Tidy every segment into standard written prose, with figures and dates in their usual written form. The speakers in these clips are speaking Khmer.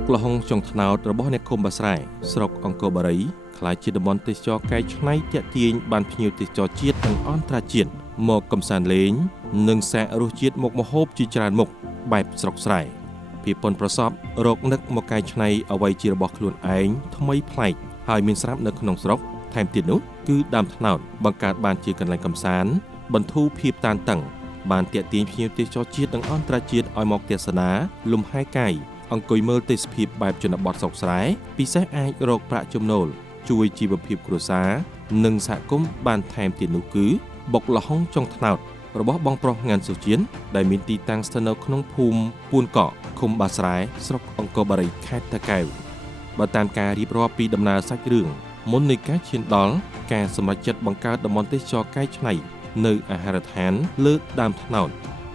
បុកលហុងចុងថ្នោតរបស់អ្នកឃុំបាស្រែស្រុកអង្គរបូរីខ្លាយជាតំបន់ទេសចរកែច្នៃទាក់ទាញបានភ្ញៀវទេសចរជាតិនិងអន្តរជាតិមកកំសាន្តលេងនិងសាករសជាតិមុខម្ហូបជាច្រើនមុខបែបស្រុកស្រែភាពប៉ុនប្រសពរកនឹកមកកែច្នៃអ្វីជារបស់ខ្លួនឯងថ្មីប្លែកហើយមានស្រាប់នៅក្នុងស្រុកថែមទៀតនោះគឺដើមត្នោតបង្កើតបានជាកន្លែងកំសាន្តបន្ធូរភាពតានតឹងបានទាក់ទាញភ្ញៀវទេសចរជាតិនិងអន្តរជាតិឲ្យមកទស្សនាលំហែកាយអង្គុយមើលទេសភាពបែបជនបទស្រុកស្រែពិសេសអាចរកប្រាក់ចំណូលជួយជីវភាពគ្រួសារនិងសហគមន៍បានថែមទៀតនោះគឺបុកលហុងចុងថ្នោតរបស់បងប្រុសងានសុជាតិដែលមានទីតាំងស្ថិតនៅក្នុងភូមិពួនកកឃុំបាស្រែស្រុកអង្គរបូរីខេត្តតាកែវបើតាមការរៀបរាប់ពីដំណើរសាច់រឿងមុននៃការឈានដល់ការសម្រេចចិត្តបង្កើតតំបន់ទេសចរកែច្នៃនៅអាហារដ្ឋានលើដើមត្នោត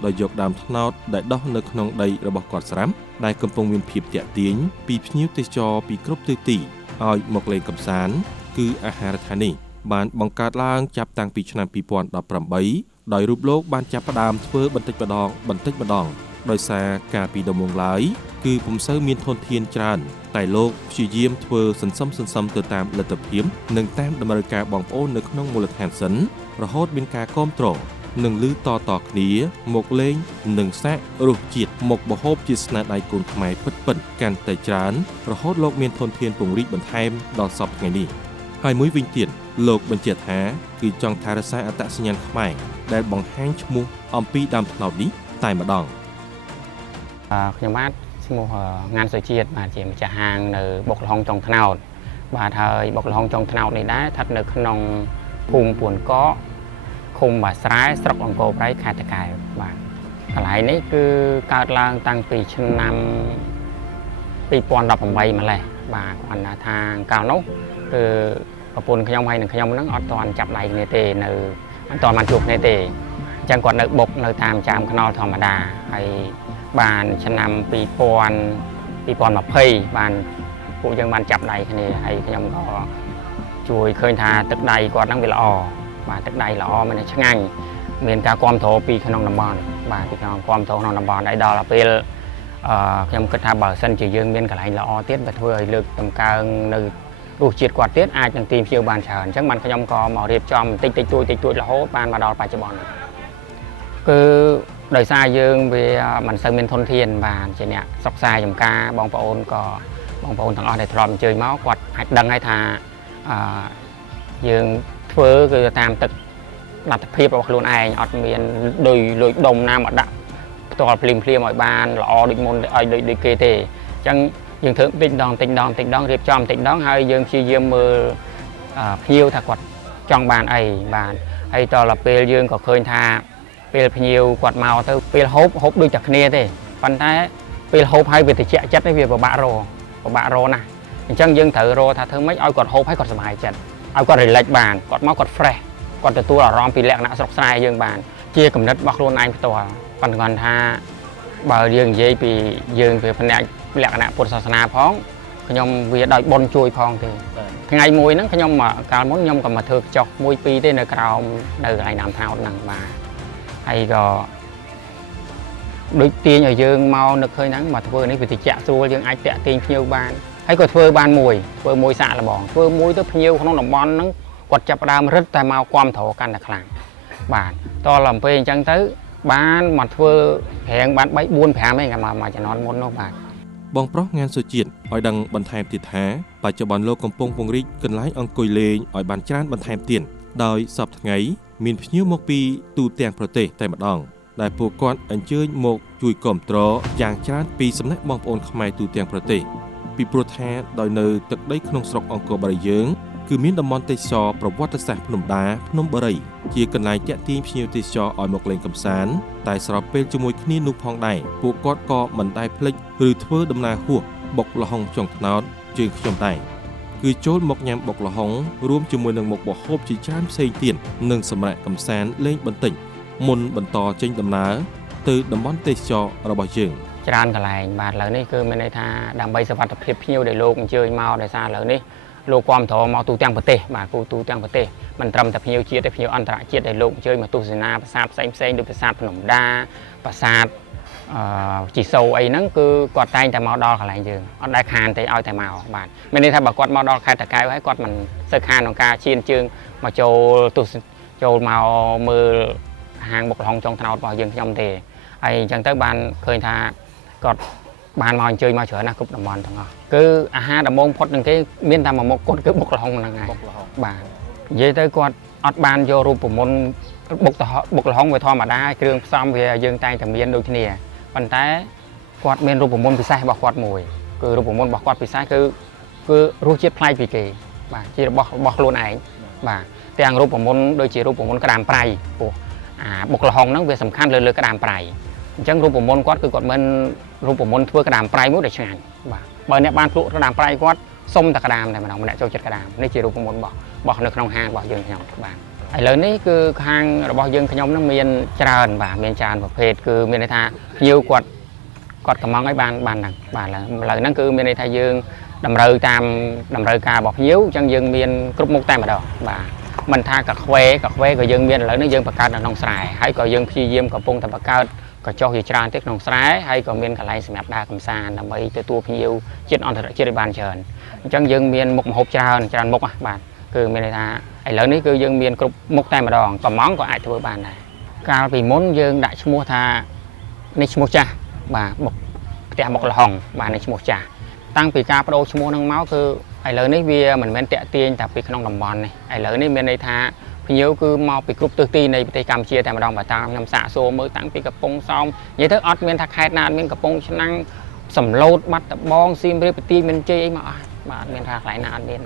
ដោយយកដើមត្នោតដែលដុះនៅក្នុងដីរបស់គាត់ស្រាប់ដែលកំពុងមានភាពទាក់ទាញពីភ្ញៀវទេសចរពីគ្រប់ទិសទីឲ្យមកលេងកម្សាន្តគឺអាហារដ្ឋាននេះបានបង្កើតឡើងចាប់តាំងពីឆ្នាំ2018ដោយរូបលោកបានចាប់ផ្ដើមធ្វើបន្តិចម្ដងដោយសារការពីដំបូងឡើយគឺពុំសូវមានធនធានច្រើនតែលោកព្យាយាមធ្វើសន្សំទៅតាមលទ្ធភាពនិងតាមតម្រូវការបងប្អូននៅក្នុងមូលដ្ឋានសិនរហូតមានការគាំទ្រនិងឮតគ្នាមកលេងនិងសាករសជាតិមុខម្ហូបជាស្នាដៃកូនខ្មែរពិតកាន់តែច្រើនរហូតលោកមានធនធានពង្រីកបន្ថែមដល់សពថ្ងៃនេះហើយមួយវិញទៀតលោកបញ្ជាក់ថាគឺចង់ថែរក្សាអត្តសញ្ញាណខ្មែរដែលបង្ហាញឈ្មោះអំពីដើមត្នោតនេះតែម្ដងខ្ញុំបាទឈ្មោះងានសុជាតិបាទជាម្ចាស់ហាងនៅបុកលហុងចុងថ្នោតបាទហើយបុកលហុងចុងថ្នោតនេះដែរស្ថិតនៅក្នុងភូមិពួនកកឃុំបាស្រែស្រុកអង្គរបូរីខេត្តតាកែវបាទកន្លែងនេះគឺកើតឡើងតាំងពីឆ្នាំ2018ម្លេះបាទគាត់ថាកាលនោះគឺប្រពន្ធខ្ញុំហើយនឹងខ្ញុំហ្នឹងអត់ទាន់ចាប់ដៃគ្នាទេនៅអត់ទាន់បានជួបគ្នាទេអញ្ចឹងគាត់នៅបុកនៅតាមចាមខ្នល់ធម្មតាហើយបានឆ្នាំ2020បានពួកយើងបានចាប់ដៃគ្នាហើយខ្ញុំក៏ជួយឃើញថាទឹកដៃគាត់ហ្នឹងវាល្អបាទទឹកដៃល្អមិនឆ្ងាញ់មានការគាំទ្រពីក្នុងតំបន់បាទពីក្នុងគាំទ្រក្នុងតំបន់ហើយដល់ពេលខ្ញុំគិតថាបើសិនជាយើងមានកន្លែងល្អទៀតបើធ្វើឲ្យលើកតម្កើងនៅរសជាតិគាត់ទៀតអាចនឹងទាញភ្ញៀវបានច្រើនអញ្ចឹងបានខ្ញុំក៏មករៀបចំតិចតួចរហូតបានមកដល់បច្ចុប្បន្នគឺដោយសារយើងវាមិនសូវមានធនធានបានជាអ្នកសិក្សាចំការបងប្អូនទាំងអស់ដែលធ្លាប់អញ្ជើញមកគាត់អាចដឹងហើយថាយើងធ្វើគឺតាមទឹកលទ្ធភាពរបស់ខ្លួនឯងអត់មានដោយលួចដុំណាមកដាក់ផ្ទាល់ភ្លាមឲ្យបានល្អដូចមុនឲ្យដូចគេទេអញ្ចឹងយើងធ្វើតិចដងរៀបចំតិចដងហើយយើងព្យាយាមមើលភ្ញៀវថាគាត់ចង់បានអីបានហើយតទៅពេលយើងក៏ឃើញថាពេលភ្ញៀវគាត់មកទៅពេលហូបដូចតែគ្នាទេប៉ុន្តែពេលហូបហើយវាត្រជាក់ចិត្តវាពិបាករណាស់អញ្ចឹងយើងត្រូវរកថាធ្វើម៉េចឲ្យគាត់ហូបហើយគាត់សុខចិត្តឲ្យគាត់ relax បានគាត់មកគាត់ fresh គាត់ទទួលអារម្មណ៍ពីលក្ខណៈស្រុកស្រែយើងបានជាគំនិតរបស់ខ្លួនឯងផ្ទាល់ប៉ុន្តែគាត់ថាបើយើងនិយាយពីយើងវាផ្នែកលក្ខណៈពុទ្ធសាសនាផងខ្ញុំវាដោយបុណ្យជួយផងទេថ្ងៃមួយហ្នឹងខ្ញុំកាលមុនខ្ញុំក៏មកធ្វើចុះ1 2ទេនៅក្រោមនៅកន្លែងដើមត្នោតហ្នឹងបាទហើយក៏ដូចទាញឲ្យយើងមកនឹកឃើញហ្នឹងមកធ្វើនេះវាតិចស្រួលយើងអាចតាក់ទាញភ្ញៀវបានហើយក៏ធ្វើបានមួយសាកល្បងធ្វើមួយទៅភ្ញៀវក្នុងតំបន់ហ្នឹងគាត់ចាប់ផ្ដើមរឹតតែមកគាំទ្រកាន់តែខ្លាំងបាទតលអំពីអញ្ចឹងទៅបានមកធ្វើប្រាំងបាន3 4 5ឯងមកជំនាន់មុននោះបាទបងប្រុសងានសុជាតិឲ្យដឹងបន្ថែមទៀតថាបច្ចុប្បន្នលោកកំពុងពង្រីកកន្លែងអង្គុយលេងឲ្យបានច្រើនបន្ថែមទៀតដោយសប្តាហ៍ថ្ងៃមានភ្ញៀវមកពីទូទាំងប្រទេសតែម្ដងដែលពួកគាត់អញ្ជើញមកជួយគាំទ្រយ៉ាងច្រើនពីសំណាក់បងប្អូនខ្មែរទូទាំងប្រទេសពីព្រោះថាដោយនៅទឹកដីក្នុងស្រុកអង្គរបូរីយើងគឺមានតំបន់ទេសចរប្រវត្តិសាស្ត្រភ្នំដាភ្នំបូរីជាកន្លែងទាក់ទាញភ្ញៀវទេសចរឲ្យមកលេងកម្សាន្តតែស្របពេលជាមួយគ្នានោះផងដែរពួកគាត់ក៏មិនដែលភ្លេចឬធ្វើដំណើរហួសបុកលហុងចុងថ្នោតជើងខ្ញុំដែរគឺចូលមកញ៉ាំបុកលហុងរួមជាមួយនឹងមុខម្ហូបជាច្រើនផ្សេងទៀតនិងសម្រាប់កម្សាន្តលេងបន្តិចមុនបន្តចេញដំណើរទៅតំបន់ទេសចររបស់យើងច្រើនកន្លែងបាទឥឡូវនេះគឺមានន័យថាដើម្បីសុវត្ថិភាពភ្ញៀវដែលលោកអញ្ជើញមកដោយសារឥឡូវនេះលោកគាំទ្រមកទូទាំងប្រទេសបាទទូទាំងប្រទេសមិនត្រឹមតែភ្ញៀវជាតិទេភ្ញៀវអន្តរជាតិដែលលោកអញ្ជើញមកទស្សនាប្រាសាទផ្សេងដូចប្រាសាទភ្នំដាប្រាសាទ chỉ sâu ấy nắng cứ quạt tayแต่ màu đo cả lại dương ở đại khàn thì aoแต่ màu bạn mình đi theo bà quạt màu đo khai tại cái ấy quạt mình sơ khànของca chiên chương mà châu màu mưa hàng bọc hồng trong thao vào dương trong thì ấy chẳng tới ban khơi tha quạt ban màu chơi màu chở na cục đầm mòn thằng cứ ha đầm mông phốt cái miên tham mà một cột cứ bọc hồng là ngày bạn vậy tới quạt ọt ban vôรูปมนบกละห้องไปทอมาได้เครื่องซ่อมเวียยืงใจแต่เมียนโดยที่นี่ปันแต่กอดเมียนรูปมนพิเศษบอกกอดมวยคือรูปมนบอกกอดพิเศษคือรู้จิตไพรปีกีบ่าจีบอกล้วนไอ้บ่าแต่อย่างรูปมนโดยจีรูปมนกระดามไพรบกละห้องนั้นเวียสำคัญเลยกระดามไพรจังรูปมนกอดคือกอดมันรูปมนเพื่อกระดามไพรมุดได้ช่างบ่าเบอร์เนี่ยบ้านพลุกระดามไพรกอดส้มแต่กระดามแต่มันเอามันได้โจจิตกระดามนี่จีรูปมนบอกในขนมห้างบอกยืงขยำบ้านไอ้เลยนี่คือทางเราบอกยังขยมน้ำเมียนจานบ่าเมียนจานประเภทคือเมียนในท่ายิวกดกระมังไอ้บานหนักบ่าเลยนั่นคือเมียนในท่ายืงดำเรือตามดำเรือกาบอกยิวจังยืงเมียนกรุ๊ปมุกแต้มมาดอกบ่ามันท่ากับเควก็ยืงเมียนเลยนี่ยืงประกาศน้องสายให้ก็ยืงพี่เยี่ยมกับปงแต่ประกาศก็โจยจานเทคน้องสายให้ก็เมียนกับไรสมับดาคำซานทำไปตัวพี่ยิวเจ็ดออนเทอร์เจ็ดบานเชิญจังยืงเมียนมุกหอบจานมุกบ่าคือเมียนในท่าไอ้เหล่านี้คือยังเมียนกรุบมุกแต่มาดองก็มองก็อาจจะบานได้การปีม้นยังได้ชั่วโมงท่าในชั่วโมงจ้าบ่าบกแต่บกละห้องบ่าในชั่วโมงจ้าตั้งปีกาประโดชั่วโมงนั่งเมาส์คือไอ้เหล่านี้เวียเหมือนเมียนเตะเตียนแต่ปีขนมดำบอลนี่ไอ้เหล่านี้เมียนในท่าพี่เยอะคือมองปีกรุบตัวตีในประเทศกัมพูชีแต่มาดองบ่าตามนำสะโซมือตั้งปีกระปงซอมยี่เท่าออดเมียนทักไข่นานเมียนกระปงชนั่งสำโลดมัดตะบองซีมเรียบตีเมียนเจมาบ่าเมียนทักไหลนานเมียน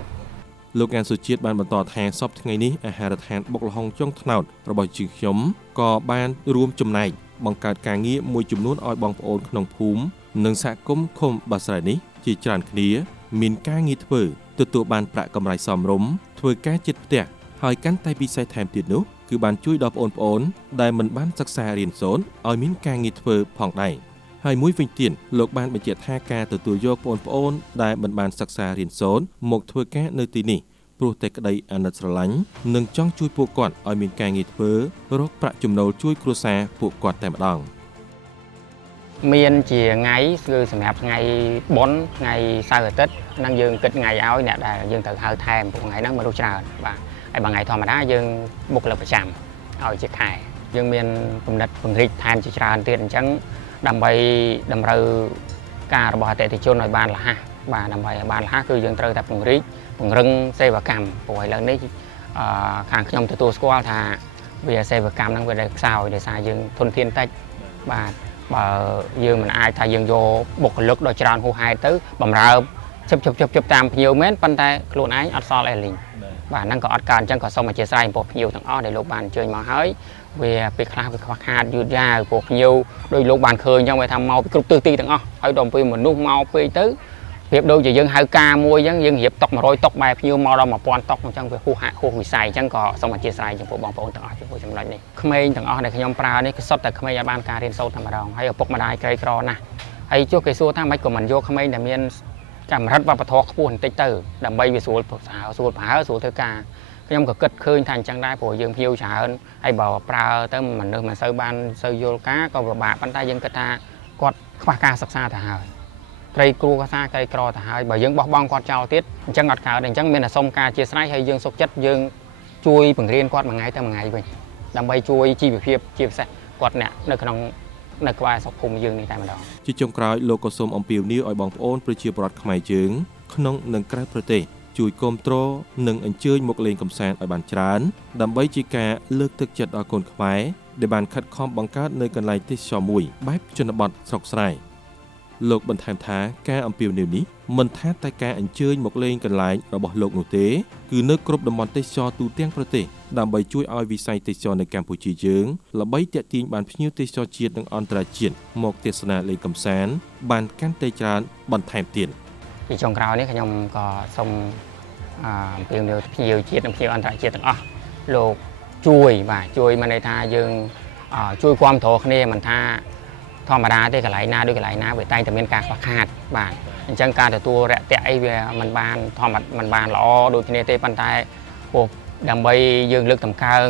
លោកងានសុជាតិបានបន្តថាសពថ្ងៃនេះអាហារដ្ឋានបុកល្ហុងចុងថ្នោតរបស់ជាងខ្ញុំក៏បានរួមចំណែកបង្កើតការងារមួយចំនួនឲ្យបងប្អូនក្នុងភូមិនិងសហគមន៍ឃុំបាស្រែនេះជាច្រើនគ្នាមានការងារធ្វើទទួលបានប្រាក់កម្រៃសមរម្យធ្វើការជិតផ្ទះហើយកាន់តែពិសេសថែមទៀតនោះគឺបានជួយដល់បងប្អូនដែលមិនបានសិក្សារៀនសូត្រឲ្យមានការងារធ្វើផងដែរហើយមួយវិញទៀតលោកបានបញ្ជាក់ថាការទទួលយកបងប្អូនដែលមិនបានសិក្សារៀនសូត្រមកធ្វើការនៅទីនេះព្រោះតែក្តីអាណិតស្រឡាញ់និងចង់ជួយពួកគាត់ឲ្យមានការងារធ្វើរកប្រាក់ចំណូលជួយគ្រួសារពួកគាត់តែម្ដងមានជាថ្ងៃគឺសម្រាប់ថ្ងៃបុណ្យថ្ងៃសៅរ៍អាទិត្យនឹងយើងគិតថ្ងៃឲ្យអ្នកដែលយើងត្រូវហៅថែមពួកថ្ងៃហ្នឹងមនុស្សច្រើនបាទហើយបើថ្ងៃធម្មតាយើងបុគ្គលិកប្រចាំឲ្យជាខែយើងមានគំនិតពង្រីកថែមជាច្រើនទៀតអញ្ចឹងដើម្បីតម្រូវការរបស់អតិថិជនឲ្យបានរហ័សបាទដើម្បីឲ្យបានរហ័សគឺយើងត្រូវតែពង្រីកពង្រឹងសេវាកម្មព្រោះឥឡូវនេះខាងខ្ញុំទទួលស្គាល់ថាវាសេវាកម្មហ្នឹងវាដែលខ្សោយដោយសារយើងធនធានតិចបាទបើយើងមិនអាចថាយើងយកបុគ្គលិកដ៏ច្រើនហួសហេតុទៅបំរើជិបតាមភ្ញៀវមែនប៉ុន្តែខ្លួនឯងអត់សល់អីលីងបាទហ្នឹងក៏អត់កើតអញ្ចឹងក៏សូមអធិស្ឋានចំពោះភ្ញៀវទាំងអស់ដែលលោកបានអញ្ជើញមកហើយវាពេលខ្លះវាខ្វះខាតយឺតយ៉ាវព្រោះភ្ញៀវដោយលោកបានឃើញអញ្ចឹងវាថាមកពីគ្រប់ទិសទីទាំងអស់ហើយដល់ពេលមនុស្សមកពេកទៅប្រៀបដូចជាយើងហៅការមួយអញ្ចឹងយើងរៀបតុក100តុកបែបភ្ញៀវមកដល់1000តុកអញ្ចឹងវាហួសវិស័យអញ្ចឹងក៏សូមអធិស្ឋានចំពោះបងប្អូនទាំងអស់ចំពោះចំណុចនេះក្មេងទាំងអស់ដែលខ្ញុំប្រើនេះគឺសុទ្ធតែក្មេងឲ្យបានការរៀនសូត្រតែម្ដងហើយឪពុកម្ដាយក្រីក្រណាស់ហើយចុះគេសួរថាមិនក៏មិនយកក្មេងដែលមានកម្រិតវប្បធម៌ខ្ពស់បន្តិចទៅដើម្បីវាស្រួលប្រើស្រួលធ្វើការខ្ញុំក៏គិតឃើញថាអញ្ចឹងដែរព្រោះយើងភ្ញៀវច្រើនហើយបើប្រើទៅមនុស្សមិនសូវបានសូវយល់ការក៏ពិបាកប៉ុន្តែយើងគិតថាគាត់ខ្វះការសិក្សាទៅហើយក្រីគ្រូភាសាក្រីក្រទៅហើយបើយើងបោះបង់គាត់ចោលទៀតអញ្ចឹងអត់កើតអញ្ចឹងមានតែសុំការជាស្រ័យហើយយើងសុខចិត្តយើងជួយបង្រៀនគាត់មួយថ្ងៃទៅមួយថ្ងៃវិញដើម្បីជួយជីវភាពជាពិសេសគាត់អ្នកនៅក្នុងនៅក្បែរស្រុកភូមិយើងនេះតែម្ដងជាចុងក្រោយលោកក៏សូមអំពាវនាវឲ្យបងប្អូនប្រជាពលរដ្ឋខ្មែរយើងក្នុងនិងក្រៅប្រទេសជួយគាំទ្រនិងអញ្ជើញមកលេងកម្សាន្តឲ្យបានច្រើនដើម្បីជាការលើកទឹកចិត្តដល់កូនខ្មែរដែលបានខិតខំបង្កើតនៅកន្លែងទេសចរមួយបែបជនបទស្រុកស្រែលោកបន្ថែមថាការអំពាវនាវនេះមិនថាតែការអញ្ជើញមកលេងកន្លែងរបស់លោកនោះទេគឺនៅគ្រប់តំបន់ទេសចរទូទាំងប្រទេសដើម្បីជួយឲ្យវិស័យទេសចរនៅកម្ពុជាយើងល្បីទាក់ទាញបានភ្ញៀវទេសចរជាតិនិងអន្តរជាតិមកទស្សនាលេងកម្សាន្តបានកាន់តែច្រើនបន្ថែមទៀតពីចុងក្រោយនេះខ្ញុំក៏សូមអំពាវនាវភ្ញៀវជាតិនិងភ្ញៀវអន្តរជាតិទាំងអស់លោកជួយមកន័យថាយើងជួយគាំទ្រគ្នាមិនថាធម្មតាទេកន្លែងណាដូចកន្លែងណាវាតែងតែមានការខ្វះខាតបាទអញ្ចឹងការទទួលរាក់ទាក់អីវាមិនបានល្អដូចគ្នាទេប៉ុន្តែដើម្បីយើងលើកតម្កើង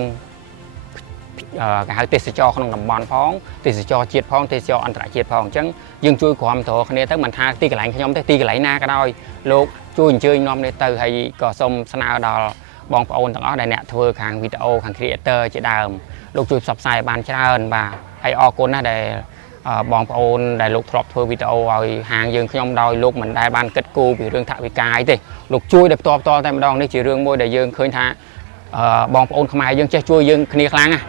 cái hai tết cho không nằm bàn phong tết cho chiết phong tết cho anh trả chiết phong chẳng dương chui của ông tổ này tới mình tha ti cái lạnh nhóm tới ti cái lạnh na cái đôi lúc chui chơi nom để từ hay cỏ sông sao đó bong ôn tặng ở đây nè thưa hàng video hàng creator chỉ đàm lúc chui sập sai bàn trơn và hay o côn là để bong ôn để lúc drop thưa video rồi hàng dương nhóm đôi lúc mìnhได้ban kết cú vì riêng thạ vì cái thì lúc chui được to to tại mà đòn đây chỉ riêng môi để dương khơi tha bong ôn không ai dương chơi chui dương kia khang à